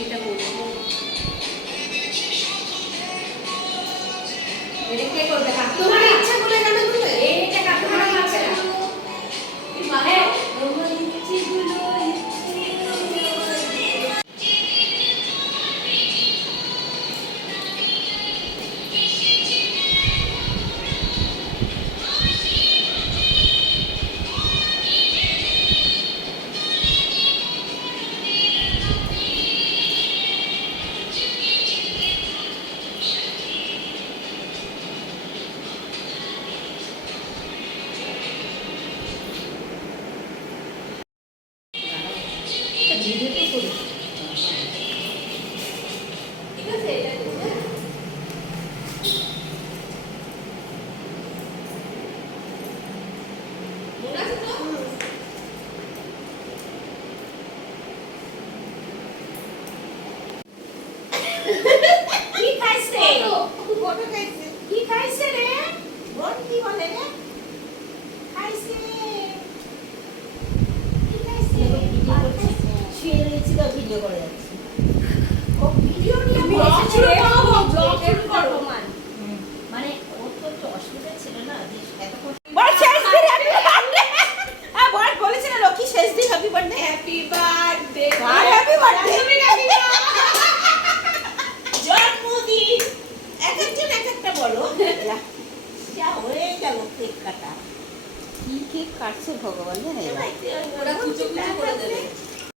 এটা বলবো এটা কে করবে? তোমার ইচ্ছা করে গান করবে? এটা কাকুমার ইচ্ছা। মানে আমার ইচ্ছেগুলো ঠিক আছে এটা করবে? মনে আছে তো? কি খাইছে? ফটো খাইছে। কি খাইছে রে? বোন কি বলে রে? খাইছে। কি খাইছে? শুয়ে রয়েছি তো ভিডিও করে যাচ্ছি। ও ভিডিও নিয়ে ব্লগ বসেছে শুরু রে। করো, ব্লগ এটার শুরু করো। প্রমাণ। মানে ওর তো একটু অসুবিধা ছিল না যে এতক্ষণ বল শেষ দিন হ্যাপি বার্থডে। হ্যাঁ বল বলেছিল লকি শেষ দিন হ্যাপি বার্থডে। Happy birthday. আর হ্যাপি বার্থডে। জন্মদিন। এক একজন এক একটা বলো। যা হয়ে গেল কেক কাটা। কি কেক কাটছে ভগবান জানে। ওরা কুচো কুচো করে দেবে।